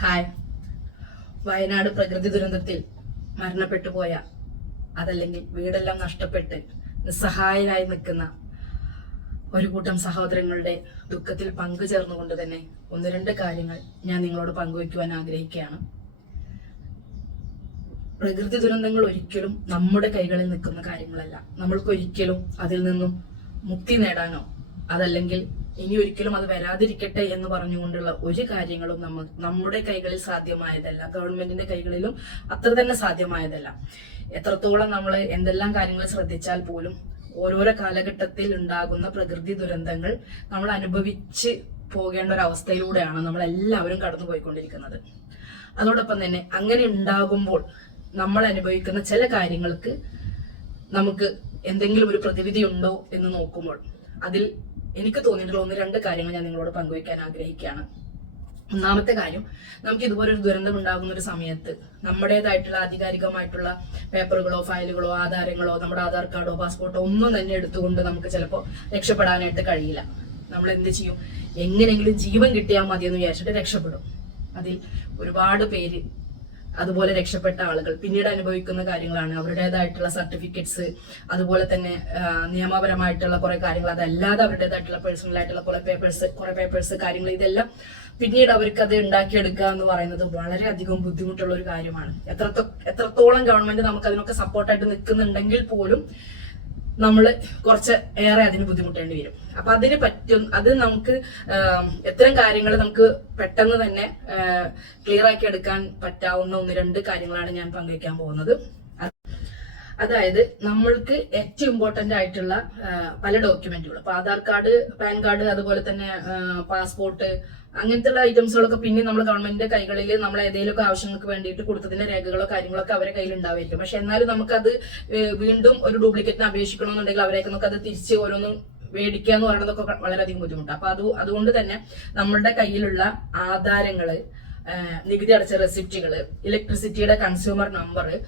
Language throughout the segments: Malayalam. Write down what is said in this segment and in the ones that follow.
ഹായ്. വയനാട് പ്രകൃതി ദുരന്തത്തിൽ മരണപ്പെട്ടു പോയ അതല്ലെങ്കിൽ വീടെല്ലാം നഷ്ടപ്പെട്ട് നിസ്സഹായരായി നിൽക്കുന്ന ഒരു കൂട്ടം സഹോദരങ്ങളുടെ ദുഃഖത്തിൽ പങ്കുചേർന്നുകൊണ്ട് തന്നെ ഒന്ന് രണ്ട് കാര്യങ്ങൾ ഞാൻ നിങ്ങളോട് പങ്കുവയ്ക്കുവാൻ ആഗ്രഹിക്കുകയാണ്. പ്രകൃതി ദുരന്തങ്ങൾ ഒരിക്കലും നമ്മുടെ കൈകളിൽ നിൽക്കുന്ന കാര്യങ്ങളല്ല. നമ്മൾക്ക് ഒരിക്കലും അതിൽ നിന്നും മുക്തി നേടാനോ അതല്ലെങ്കിൽ ഇനി ഒരിക്കലും അത് വരാതിരിക്കട്ടെ എന്ന് പറഞ്ഞുകൊണ്ടുള്ള ഒരു കാര്യങ്ങളും നമ്മ നമ്മുടെ കൈകളിൽ സാധ്യമായതല്ല. ഗവൺമെന്റിന്റെ കൈകളിലും അത്ര തന്നെ സാധ്യമായതല്ല. എത്രത്തോളം നമ്മൾ എന്തെല്ലാം കാര്യങ്ങൾ ശ്രദ്ധിച്ചാൽ പോലും ഓരോരോ കാലഘട്ടത്തിൽ ഉണ്ടാകുന്ന പ്രകൃതി ദുരന്തങ്ങൾ നമ്മൾ അനുഭവിച്ച് പോകേണ്ട ഒരു അവസ്ഥയിലൂടെയാണ് നമ്മൾ എല്ലാവരും കടന്നുപോയിക്കൊണ്ടിരിക്കുന്നത്. അതോടൊപ്പം തന്നെ അങ്ങനെ ഉണ്ടാകുമ്പോൾ നമ്മൾ അനുഭവിക്കുന്ന ചില കാര്യങ്ങൾക്ക് നമുക്ക് എന്തെങ്കിലും ഒരു പ്രതിവിധി ഉണ്ടോ എന്ന് നോക്കുമ്പോൾ അതിൽ എനിക്ക് തോന്നിയിട്ടുള്ള ഒന്ന് രണ്ട് കാര്യങ്ങൾ ഞാൻ നിങ്ങളോട് പങ്കുവയ്ക്കാൻ ആഗ്രഹിക്കുകയാണ്. ഒന്നാമത്തെ കാര്യം നമുക്ക് ഇതുപോലെ ഒരു ദുരന്തം ഉണ്ടാകുന്ന ഒരു സമയത്ത് നമ്മുടേതായിട്ടുള്ള ആധികാരികമായിട്ടുള്ള പേപ്പറുകളോ ഫയലുകളോ ആധാരങ്ങളോ നമ്മുടെ ആധാർ കാർഡോ പാസ്പോർട്ടോ ഒന്നും തന്നെ എടുത്തുകൊണ്ട് നമുക്ക് ചിലപ്പോൾ രക്ഷപ്പെടാനായിട്ട് കഴിയില്ല. നമ്മൾ എന്ത് ചെയ്യും? എങ്ങനെയെങ്കിലും ജീവൻ കിട്ടിയാൽ മതിയെന്ന് വിചാരിച്ചിട്ട് രക്ഷപ്പെടും. അതിൽ ഒരുപാട് പേര് അതുപോലെ രക്ഷപ്പെട്ട ആളുകൾ. പിന്നീട് അനുഭവിക്കുന്ന കാര്യങ്ങളാണ് അവരുടേതായിട്ടുള്ള സർട്ടിഫിക്കറ്റ്സ് അതുപോലെ തന്നെ നിയമപരമായിട്ടുള്ള കുറെ കാര്യങ്ങൾ അതല്ലാതെ അവരുടേതായിട്ടുള്ള പേഴ്സണൽ ആയിട്ടുള്ള കുറെ പേപ്പേഴ്സ് കുറെ പേപ്പേഴ്സ് കാര്യങ്ങൾ ഇതെല്ലാം പിന്നീട് അവർക്ക് അത് ഉണ്ടാക്കിയെടുക്കുക എന്ന് പറയുന്നത് വളരെയധികം ബുദ്ധിമുട്ടുള്ള ഒരു കാര്യമാണ്. എത്രത്തോ എത്രത്തോളം ഗവൺമെന്റ് നമുക്ക് അതിനൊക്കെ സപ്പോർട്ടായിട്ട് നിൽക്കുന്നുണ്ടെങ്കിൽ പോലും നമ്മൾ കുറച്ച് ഏറെ അതിന് ബുദ്ധിമുട്ടേണ്ടി വരും. അപ്പൊ അതിന് പറ്റും അത് നമുക്ക് എത്രയും കാര്യങ്ങൾ നമുക്ക് പെട്ടെന്ന് തന്നെ ക്ലിയർ ആക്കി എടുക്കാൻ പറ്റാവുന്ന ഒന്ന് രണ്ട് കാര്യങ്ങളാണ് ഞാൻ പങ്കുവയ്ക്കാൻ പോകുന്നത്. അതായത് നമ്മൾക്ക് ഏറ്റവും ഇമ്പോർട്ടന്റ് ആയിട്ടുള്ള പല ഡോക്യുമെന്റുകൾ ഇപ്പൊ ആധാർ കാർഡ് പാൻ കാർഡ് അതുപോലെ തന്നെ പാസ്പോർട്ട് അങ്ങനത്തെ ഉള്ള ഐറ്റംസുകളൊക്കെ പിന്നെ നമ്മൾ ഗവൺമെന്റിന്റെ കൈകളിൽ നമ്മൾ ഏതെങ്കിലുമൊക്കെ ആവശ്യങ്ങൾക്ക് വേണ്ടിയിട്ട് കൊടുത്തതിന്റെ രേഖകളോ കാര്യങ്ങളൊക്കെ അവരെ കയ്യിൽ ഉണ്ടാവുമായിരിക്കും പക്ഷെ എന്നാലും നമുക്കത് വീണ്ടും ഒരു ഡ്യൂപ്ലിക്കേറ്റിന് അപേക്ഷിക്കണമെന്നുണ്ടെങ്കിൽ അവരേക്ക് നമുക്ക് അത് തിരിച്ച് ഓരോന്നും മേടിക്കുക എന്ന് പറയുന്നതൊക്കെ വളരെയധികം ബുദ്ധിമുട്ടാണ്. അപ്പൊ അത് അതുകൊണ്ട് തന്നെ നമ്മളുടെ കയ്യിലുള്ള ആധാരങ്ങൾ നികുതി അടച്ച റെസിപ്റ്റുകൾ ഇലക്ട്രിസിറ്റിയുടെ consumer number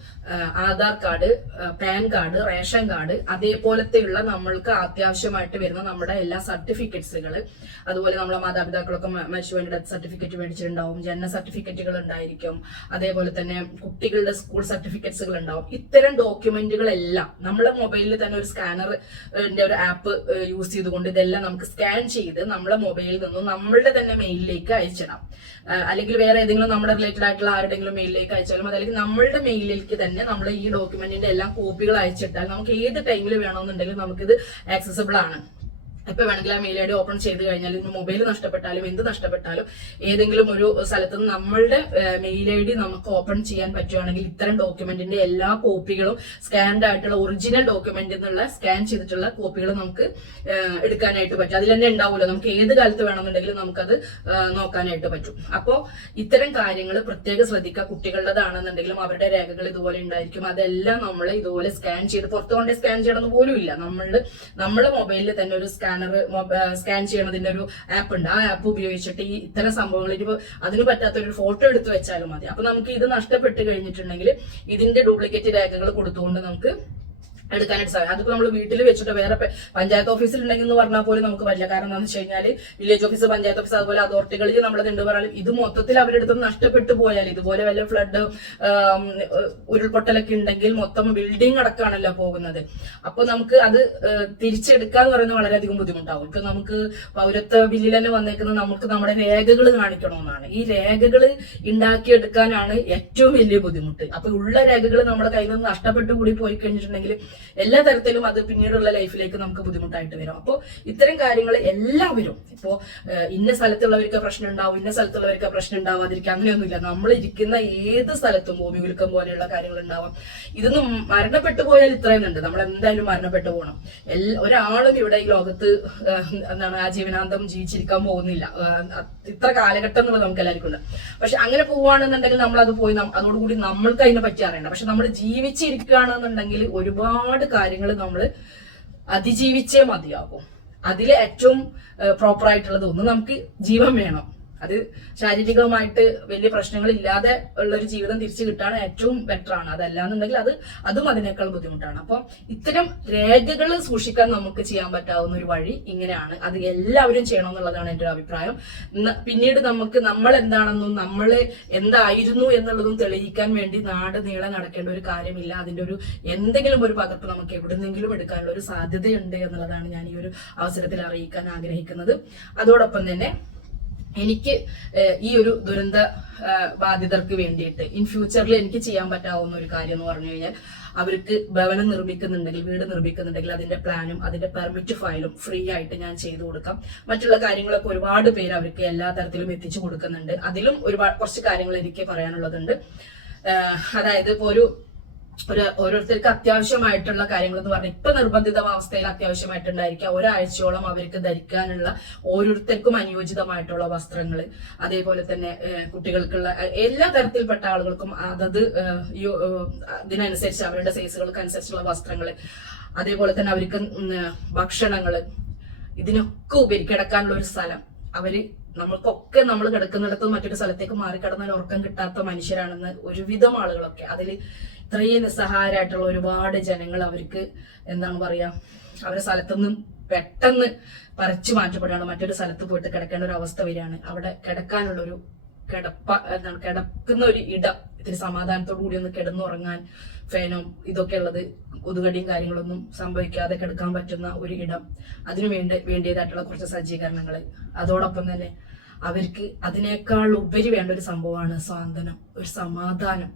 Aadhaar card PAN card ration card അതേപോലത്തെയുള്ള നമ്മൾക്ക് അത്യാവശ്യമായിട്ട് വരുന്ന നമ്മുടെ എല്ലാ സർട്ടിഫിക്കറ്റ്സുകൾ അതുപോലെ നമ്മളെ മാതാപിതാക്കളൊക്കെ മ- മരിച്ചു വേണ്ടി ഡെത്ത് സർട്ടിഫിക്കറ്റ് മേടിച്ചിട്ടുണ്ടാവും ജനന സർട്ടിഫിക്കറ്റുകൾ ഉണ്ടായിരിക്കും. അതേപോലെ തന്നെ കുട്ടികളുടെ സ്കൂൾ സർട്ടിഫിക്കറ്റ്സുകൾ ഉണ്ടാവും. ഇത്തരം ഡോക്യുമെന്റുകളെല്ലാം നമ്മളെ മൊബൈലിൽ തന്നെ ഒരു സ്കാനറിന്റെ ഒരു ആപ്പ് യൂസ് ചെയ്തുകൊണ്ട് ഇതെല്ലാം നമുക്ക് സ്കാൻ ചെയ്ത് നമ്മളെ മൊബൈലിൽ നിന്നും നമ്മളുടെ തന്നെ മെയിലിലേക്ക് അയച്ചിടാം. അല്ലെങ്കിൽ വേറെ ഏതെങ്കിലും നമ്മുടെ റിലേറ്റഡ് ആയിട്ടുള്ള ആരുടെങ്കിലും മെയിലിലേക്ക് അയച്ചാലും അതല്ലെങ്കിൽ നമ്മളുടെ മെയിലിലേക്ക് തന്നെ നമ്മൾ ഈ ഡോക്യുമെന്റിന്റെ എല്ലാം കോപ്പികൾ അയച്ചിട്ടാൽ നമുക്ക് ഏത് ടൈമിൽ വേണമെന്നുണ്ടെങ്കിലും നമുക്കിത് ആക്സസബിൾ ആണ്. എപ്പോൾ വേണമെങ്കിലും ആ മെയിൽ ഐ ഡി ഓപ്പൺ ചെയ്ത് കഴിഞ്ഞാൽ മൊബൈൽ നഷ്ടപ്പെട്ടാലും എന്ത് നഷ്ടപ്പെട്ടാലും ഏതെങ്കിലും ഒരു സ്ഥലത്ത് നിന്ന് നമ്മളുടെ മെയിൽ ഐ ഡി നമുക്ക് ഓപ്പൺ ചെയ്യാൻ പറ്റുവാണെങ്കിൽ ഇത്തരം ഡോക്യുമെന്റിന്റെ എല്ലാ കോപ്പികളും സ്കാൻഡ് ആയിട്ടുള്ള ഒറിജിനൽ ഡോക്യുമെന്റ് എന്നുള്ള സ്കാൻ ചെയ്തിട്ടുള്ള കോപ്പികൾ നമുക്ക് എടുക്കാനായിട്ട് പറ്റും. അതിൽ തന്നെ ഉണ്ടാവുമല്ലോ. നമുക്ക് ഏത് കാലത്ത് വേണമെന്നുണ്ടെങ്കിലും നമുക്കത് നോക്കാനായിട്ട് പറ്റും. അപ്പോൾ ഇത്തരം കാര്യങ്ങൾ പ്രത്യേകം ശ്രദ്ധിക്കുക. കുട്ടികളുടേതാണെന്നുണ്ടെങ്കിലും അവരുടെ രേഖകൾ ഇതുപോലെ ഉണ്ടായിരിക്കും. അതെല്ലാം നമ്മൾ ഇതുപോലെ സ്കാൻ ചെയ്ത് പുറത്തു കൊണ്ട് സ്കാൻ ചെയ്യണമെന്ന് പോലും ഇല്ല. നമ്മൾ നമ്മുടെ മൊബൈലിൽ തന്നെ ഒരു സ്കാനർ സ്കാൻ ചെയ്യണതിന്റെ ഒരു ആപ്പ് ഉണ്ട്. ആ ആപ്പ് ഉപയോഗിച്ചിട്ട് ഈ ഇത്തരം സംഭവങ്ങൾ ഇനിയിപ്പോ അതിന് പറ്റാത്ത ഒരു ഫോട്ടോ എടുത്തു വെച്ചാലും മതി. അപ്പൊ നമുക്ക് ഇത് നഷ്ടപ്പെട്ട് കഴിഞ്ഞിട്ടുണ്ടെങ്കിൽ ഇതിന്റെ ഡ്യൂപ്ലിക്കേറ്റ് രേഖകൾ കൊടുത്തുകൊണ്ട് നമുക്ക് എടുക്കാനായിട്ട് സാധിക്കും. അതൊക്കെ നമ്മൾ വീട്ടിൽ വെച്ചിട്ട് വേറെ പഞ്ചായത്ത് ഓഫീസിൽ ഉണ്ടെങ്കിൽ എന്ന് പറഞ്ഞാൽ പോലും നമുക്ക് പറ്റില്ല. കാരണം എന്താണെന്ന് വെച്ച് കഴിഞ്ഞാൽ വില്ലേജ് ഓഫീസ് പഞ്ചായത്ത് ഓഫീസ് അതുപോലെ അതോറിറ്റികളിൽ നമ്മളത് ഉണ്ട് പറഞ്ഞാലും ഇത് മൊത്തത്തിൽ അവരുടെ അടുത്ത് നഷ്ടപ്പെട്ടു പോയാൽ ഇതുപോലെ വല്ല ഫ്ലഡ് ഉരുൾപൊട്ടലൊക്കെ ഉണ്ടെങ്കിൽ മൊത്തം ബിൽഡിംഗ് അടക്കമാണല്ലോ പോകുന്നത്. അപ്പോൾ നമുക്ക് അത് തിരിച്ചെടുക്കുക എന്ന് പറയുന്നത് വളരെയധികം ബുദ്ധിമുട്ടാവും. ഇപ്പൊ നമുക്ക് പൗരത്വ ബില്ലിൽ തന്നെ വന്നേക്കുന്നത് നമുക്ക് നമ്മുടെ രേഖകൾ കാണിക്കണമെന്നാണ്. ഈ രേഖകൾ ഉണ്ടാക്കിയെടുക്കാനാണ് ഏറ്റവും വലിയ ബുദ്ധിമുട്ട്. അപ്പൊ ഉള്ള രേഖകൾ നമ്മുടെ കയ്യിൽ നിന്ന് നഷ്ടപ്പെട്ടു കൂടി പോയി കഴിഞ്ഞിട്ടുണ്ടെങ്കിൽ എല്ലാ തരത്തിലും അത് പിന്നീടുള്ള ലൈഫിലേക്ക് നമുക്ക് ബുദ്ധിമുട്ടായിട്ട് വരും. അപ്പോൾ ഇത്തരം കാര്യങ്ങൾ എല്ലാവരും ഇപ്പോ ഏഹ്, ഇന്ന സ്ഥലത്തുള്ളവർക്ക് പ്രശ്നം ഉണ്ടാവും ഇന്ന സ്ഥലത്തുള്ളവർക്ക് പ്രശ്നം ഉണ്ടാവാതിരിക്കുക അങ്ങനെയൊന്നുമില്ല. നമ്മൾ ഇരിക്കുന്ന ഏത് സ്ഥലത്തും ഭൂമി വിൽക്കം പോലെയുള്ള കാര്യങ്ങൾ ഉണ്ടാവാം. ഇതൊന്നും മരണപ്പെട്ടു പോയാൽ ഇത്രയും ഉണ്ട്. നമ്മൾ എന്തായാലും മരണപ്പെട്ടു പോകണം എല്ലാ ഒരാളും ഇവിടെ ഈ ലോകത്ത് എന്താണ് ആ ജീവനാന്തം ജീവിച്ചിരിക്കാൻ പോകുന്നില്ല. ഇത്ര കാലഘട്ടം എന്നുള്ളത് നമുക്ക് എല്ലാവർക്കും ഉണ്ട്. പക്ഷെ അങ്ങനെ പോവുകയാണെന്നുണ്ടെങ്കിൽ നമ്മൾ അത് പോയി അതോടുകൂടി നമ്മൾക്ക് അതിനെ പറ്റി അറിയണം പക്ഷെ നമ്മൾ ജീവിച്ചിരിക്കുകയാണെന്നുണ്ടെങ്കിൽ ഒരുപാട് കാര്യങ്ങൾ നമ്മൾ അതിജീവിച്ചേ മതിയാകും. അതിൽ ഏറ്റവും പ്രോപ്പർ ആയിട്ടുള്ളത് ഒന്ന് നമുക്ക് ജീവൻ വേണം. അത് ശാരീരികമായിട്ട് വലിയ പ്രശ്നങ്ങൾ ഇല്ലാതെ ഉള്ള ഒരു ജീവിതം തിരിച്ചു കിട്ടാൻ ഏറ്റവും ബെറ്റർ ആണ്. അതല്ലാന്നുണ്ടെങ്കിൽ അത് അതും അതിനേക്കാൾ ബുദ്ധിമുട്ടാണ്. അപ്പം ഇത്തരം രേഖകൾ സൂക്ഷിക്കാൻ നമുക്ക് ചെയ്യാൻ പറ്റാവുന്ന ഒരു വഴി ഇങ്ങനെയാണ്. അത് എല്ലാവരും ചെയ്യണം എന്നുള്ളതാണ് എന്റെ ഒരു അഭിപ്രായം. പിന്നീട് നമുക്ക് നമ്മൾ എന്താണെന്നും നമ്മൾ എന്തായിരുന്നു എന്നുള്ളതും തെളിയിക്കാൻ വേണ്ടി നാട് നീളെ നടക്കേണ്ട ഒരു കാര്യമില്ല. അതിന്റെ ഒരു എന്തെങ്കിലും ഒരു പകർപ്പ് നമുക്ക് എവിടുന്നെങ്കിലും എടുക്കാനുള്ള ഒരു സാധ്യതയുണ്ട് എന്നുള്ളതാണ് ഞാൻ ഈ ഒരു അവസരത്തിൽ അറിയിക്കാൻ ആഗ്രഹിക്കുന്നത്. അതോടൊപ്പം തന്നെ എനിക്ക് ഈ ഒരു ദുരന്ത ബാധിതർക്ക് വേണ്ടിയിട്ട് ഇൻ ഫ്യൂച്ചറിൽ എനിക്ക് ചെയ്യാൻ പറ്റാവുന്ന ഒരു കാര്യം എന്ന് പറഞ്ഞു കഴിഞ്ഞാൽ അവർക്ക് ഭവനം നിർമ്മിക്കുന്നുണ്ടെങ്കിൽ വീട് നിർമ്മിക്കുന്നുണ്ടെങ്കിൽ അതിന്റെ പ്ലാനും അതിന്റെ പെർമിറ്റ് ഫയലും ഫ്രീ ആയിട്ട് ഞാൻ ചെയ്തു കൊടുക്കാം. മറ്റുള്ള കാര്യങ്ങളൊക്കെ ഒരുപാട് പേര് അവർക്ക് എല്ലാ തരത്തിലും എത്തിച്ചു കൊടുക്കുന്നുണ്ട്. അതിലും ഒരുപാട് കുറച്ച് കാര്യങ്ങൾ എനിക്ക് പറയാനുള്ളതുണ്ട്. അതായത് ഇപ്പോൾ ഒരു ഒരു ഓരോരുത്തർക്ക് അത്യാവശ്യമായിട്ടുള്ള കാര്യങ്ങൾ എന്ന് പറഞ്ഞാൽ ഇപ്പൊ നിർബന്ധിത അവസ്ഥയിൽ അത്യാവശ്യമായിട്ടുണ്ടായിരിക്കാം ഒരാഴ്ചയോളം അവർക്ക് ധരിക്കാനുള്ള ഓരോരുത്തർക്കും അനുയോജിതമായിട്ടുള്ള വസ്ത്രങ്ങൾ അതേപോലെ തന്നെ കുട്ടികൾക്കുള്ള എല്ലാ തരത്തിൽപ്പെട്ട ആളുകൾക്കും അതത് ഇതിനനുസരിച്ച് അവരുടെ സൈസുകൾക്ക് അനുസരിച്ചുള്ള വസ്ത്രങ്ങൾ അതേപോലെ തന്നെ അവർക്ക് ഭക്ഷണങ്ങൾ ഇതിനൊക്കെ ഉപരി കിടക്കാനുള്ള ഒരു സ്ഥലം അവർ നമ്മൾക്കൊക്കെ നമ്മൾ കിടക്കുന്നിടത്ത് മറ്റൊരു സ്ഥലത്തേക്ക് മാറി കിടന്നാൽ ഉറക്കം കിട്ടാത്ത മനുഷ്യരാണെന്ന് ഒരുവിധം ആളുകളൊക്കെ. അതിൽ ഇത്രയും നിസ്സഹായരായിട്ടുള്ള ഒരുപാട് ജനങ്ങൾ അവർക്ക് എന്താണ് പറയാ അവരുടെ സ്ഥലത്തുനിന്നും പെട്ടെന്ന് പറിച്ചു മാറ്റപ്പെടുകയാണ്. മറ്റൊരു സ്ഥലത്ത് പോയിട്ട് കിടക്കേണ്ട ഒരു അവസ്ഥ വരികയാണ്. അവിടെ കിടക്കാനുള്ള ഒരു കിടപ്പ എന്താണ് കിടക്കുന്ന ഒരു ഇടം ഇത്തിരി സമാധാനത്തോടു കൂടി ഒന്ന് കിടന്നുറങ്ങാൻ ഫാനും ഇതൊക്കെ ഉള്ളത് കൊതുകടിയും കാര്യങ്ങളൊന്നും സംഭവിക്കാതെ കിടക്കാൻ പറ്റുന്ന ഒരു ഇടം. അതിനു വേണ്ട വേണ്ടിയതായിട്ടുള്ള കുറച്ച് സജ്ജീകരണങ്ങൾ. അതോടൊപ്പം തന്നെ അവർക്ക് അതിനേക്കാൾ ഉപരി വേണ്ട ഒരു സംഭവമാണ് സ്വാതന്ത്ര്യം ഒരു സമാധാനം.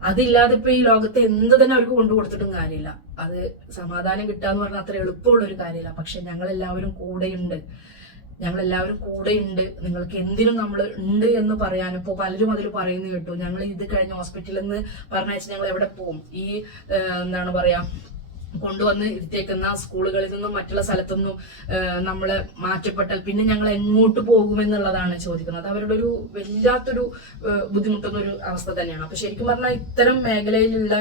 അതില്ലാതെ ഇപ്പൊ ഈ ലോകത്തെ എന്ത് തന്നെ അവർക്ക് കൊണ്ടു കൊടുത്തിട്ടും കാര്യമില്ല. അത് സമാധാനം കിട്ടാന്ന് പറഞ്ഞാൽ അത്ര എളുപ്പമുള്ള ഒരു കാര്യമില്ല. പക്ഷെ ഞങ്ങൾ എല്ലാവരും കൂടെയുണ്ട്. ഞങ്ങൾ എല്ലാവരും കൂടെയുണ്ട് നിങ്ങൾക്ക് എന്തിനും നമ്മൾ ഉണ്ട് എന്ന് പറയാൻ ഇപ്പോൾ പലരും അതിൽ പറയുന്നു കേട്ടു. ഞങ്ങൾ ഇത് കഴിഞ്ഞ് ഹോസ്പിറ്റലിൽ നിന്ന് പറഞ്ഞയച്ച് ഞങ്ങൾ എവിടെ പോകും ഈ എന്താണ് പറയാ കൊണ്ടുവന്ന് ഇരുത്തിയേക്കുന്ന സ്കൂളുകളിൽ നിന്നും മറ്റുള്ള സ്ഥലത്തു നിന്നും നമ്മളെ മാറ്റപ്പെട്ടാൽ പിന്നെ ഞങ്ങൾ എങ്ങോട്ട് പോകുമെന്നുള്ളതാണ് ചോദിക്കുന്നത്. അവരുടെ ഒരു വല്ലാത്തൊരു ബുദ്ധിമുട്ടുന്ന ഒരു അവസ്ഥ തന്നെയാണ്. അപ്പൊ ശരിക്കും പറഞ്ഞാൽ ഇത്തരം മേഖലയിലുള്ള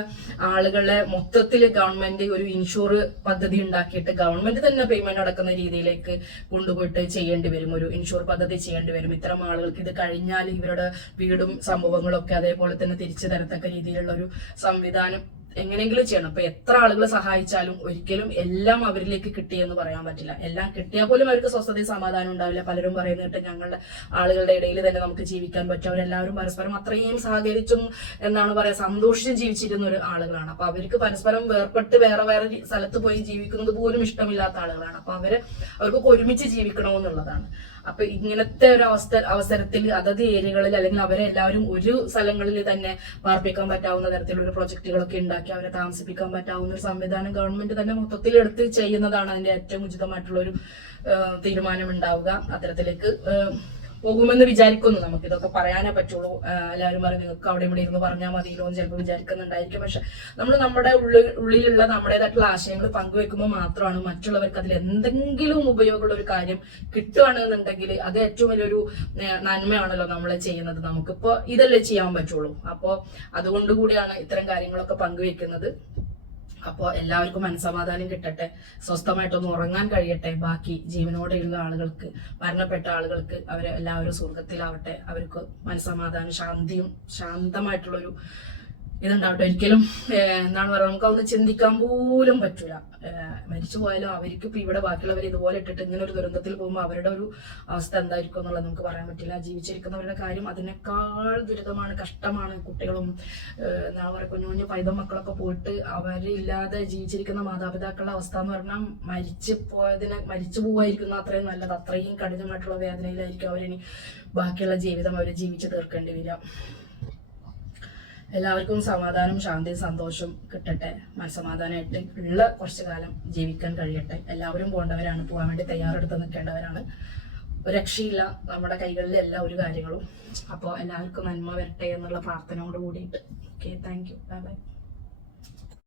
ആളുകളെ മൊത്തത്തിൽ ഗവൺമെന്റ് ഒരു ഇൻഷുർ പദ്ധതി ഉണ്ടാക്കിയിട്ട് ഗവൺമെന്റ് തന്നെ പേയ്മെന്റ് അടക്കുന്ന രീതിയിലേക്ക് കൊണ്ടുപോയിട്ട് ചെയ്യേണ്ടി വരും. ഒരു ഇൻഷുർ പദ്ധതി ചെയ്യേണ്ടി വരും. ഇത്തരം ആളുകൾക്ക് ഇത് കഴിഞ്ഞാൽ ഇവരുടെ വീടും സംഭവങ്ങളും ഒക്കെ അതേപോലെ തന്നെ തിരിച്ചു തരത്തക്ക രീതിയിലുള്ള ഒരു സംവിധാനം എങ്ങനെയെങ്കിലും ചെയ്യണം. അപ്പൊ എത്ര ആളുകൾ സഹായിച്ചാലും ഒരിക്കലും എല്ലാം അവരിലേക്ക് കിട്ടിയെന്ന് പറയാൻ പറ്റില്ല. എല്ലാം കിട്ടിയാൽ പോലും അവർക്ക് സ്വസ്ഥതയും സമാധാനം ഉണ്ടാവില്ല. പലരും പറയുന്നത് ഞങ്ങളുടെ ആളുകളുടെ ഇടയിൽ തന്നെ നമുക്ക് ജീവിക്കാൻ പറ്റും. അവരെല്ലാവരും പരസ്പരം അത്രയും സഹകരിച്ചും എന്താണ് പറയാ സന്തോഷിച്ചും ജീവിച്ചിരുന്ന ഒരു ആളുകളാണ്. അപ്പൊ അവർക്ക് പരസ്പരം വേർപെട്ട് വേറെ വേറെ സ്ഥലത്ത് പോയി ജീവിക്കുന്നത് പോലും ഇഷ്ടമില്ലാത്ത ആളുകളാണ്. അപ്പൊ അവർ അവർക്ക് ഒരുമിച്ച് ജീവിക്കണമെന്നുള്ളതാണ്. അപ്പൊ ഇങ്ങനത്തെ ഒരു അവസ്ഥ അവസരത്തിൽ അതത് ഏരിയകളിൽ അല്ലെങ്കിൽ അവരെ എല്ലാവരും ഒരു സ്ഥലങ്ങളിൽ തന്നെ പാർപ്പിക്കാൻ പറ്റാവുന്ന തരത്തിലുള്ള പ്രൊജക്ടുകളൊക്കെ ഉണ്ടാക്കി അവരെ താമസിപ്പിക്കാൻ പറ്റാവുന്ന ഒരു സംവിധാനം ഗവൺമെന്റ് തന്നെ മൊത്തത്തിൽ എടുത്ത് ചെയ്യുന്നതാണ് അതിന്റെ ഏറ്റവും ഉചിതമായിട്ടുള്ള ഒരു തീരുമാനം ഉണ്ടാവുക അത്തരത്തിലേക്ക് പോകുമെന്ന് വിചാരിക്കുന്നു. നമുക്ക് ഇതൊക്കെ പറയാനേ പറ്റുള്ളൂ. എല്ലാവരും പറയും നിങ്ങൾക്ക് അവിടെ ഇവിടെ ഇരുന്ന് പറഞ്ഞാൽ മതിയല്ലോ എന്ന് ചിലപ്പോൾ വിചാരിക്കുന്നുണ്ടായിരിക്കും. പക്ഷെ നമ്മൾ നമ്മുടെ ഉള്ളിൽ ഉള്ളിലുള്ള നമ്മുടേതായിട്ടുള്ള ആശയങ്ങൾ പങ്കുവെക്കുമ്പോൾ മാത്രമാണ് മറ്റുള്ളവർക്ക് അതിൽ എന്തെങ്കിലും ഉപയോഗമുള്ള ഒരു കാര്യം കിട്ടുകയാണെന്നുണ്ടെങ്കിൽ അത് ഏറ്റവും വലിയൊരു നന്മയാണല്ലോ നമ്മൾ ചെയ്യുന്നത്. നമുക്കിപ്പോൾ ഇതല്ലേ ചെയ്യാൻ പറ്റുള്ളൂ. അപ്പോൾ അതുകൊണ്ട് കൂടിയാണ് ഇത്തരം കാര്യങ്ങളൊക്കെ പങ്കുവെക്കുന്നത്. അപ്പോൾ എല്ലാവർക്കും മനസമാധാനം കിട്ടട്ടെ സ്വസ്ഥമായിട്ടൊന്ന് ഉറങ്ങാൻ കഴിയട്ടെ ബാക്കി ജീവനോടെയുള്ള ആളുകൾക്ക് മരണപ്പെട്ട ആളുകൾക്ക് അവരെ എല്ലാവരും സ്വർഗത്തിലാവട്ടെ അവർക്ക് മനസമാധാനം ശാന്തിയും ശാന്തമായിട്ടുള്ളൊരു ഇതുണ്ടാവട്ടെ ഒരിക്കലും. എന്താണ് പറയുക നമുക്ക് അതൊന്ന് ചിന്തിക്കാൻ പോലും പറ്റൂല. മരിച്ചു പോയാലും അവർക്ക് ഇപ്പൊ ഇവിടെ ബാക്കിയുള്ളവർ ഇതുപോലെ ഇട്ടിട്ട് ഇങ്ങനെ ഒരു ദുരന്തത്തിൽ പോകുമ്പോൾ അവരുടെ ഒരു അവസ്ഥ എന്തായിരിക്കും എന്നുള്ളത് നമുക്ക് പറയാൻ പറ്റില്ല. ജീവിച്ചിരിക്കുന്നവരുടെ കാര്യം അതിനേക്കാൾ ദുരിതമാണ് കഷ്ടമാണ് കുട്ടികളും. എന്താ പറയുക കുഞ്ഞു കുഞ്ഞു പൈതം മക്കളൊക്കെ പോയിട്ട് അവരില്ലാതെ ജീവിച്ചിരിക്കുന്ന മാതാപിതാക്കളുടെ അവസ്ഥ എന്ന് പറഞ്ഞാൽ മരിച്ചു പോയതിനെ മരിച്ചു പോവായിരിക്കുന്ന അത്രയും നല്ലത്. അത്രയും കഠിനമായിട്ടുള്ള വേദനയിലായിരിക്കും അവരിനി ബാക്കിയുള്ള ജീവിതം അവർ ജീവിച്ചു തീർക്കേണ്ടി വരിക. എല്ലാവർക്കും സമാധാനം ശാന്തിയും സന്തോഷവും കിട്ടട്ടെ. മനസമാധാനമായിട്ട് ഉള്ള കുറച്ചു കാലം ജീവിക്കാൻ കഴിയട്ടെ. എല്ലാവരും പോകേണ്ടവരാണ് പോകാൻ വേണ്ടി തയ്യാറെടുത്ത് നിൽക്കേണ്ടവരാണ്. രക്ഷയില്ല നമ്മുടെ കൈകളിലെ എല്ലാ ഒരു കാര്യങ്ങളും. അപ്പോൾ എല്ലാവർക്കും നന്മ വരട്ടെ എന്നുള്ള പ്രാർത്ഥനയോട് കൂടിയിട്ട് okay thank you bye bye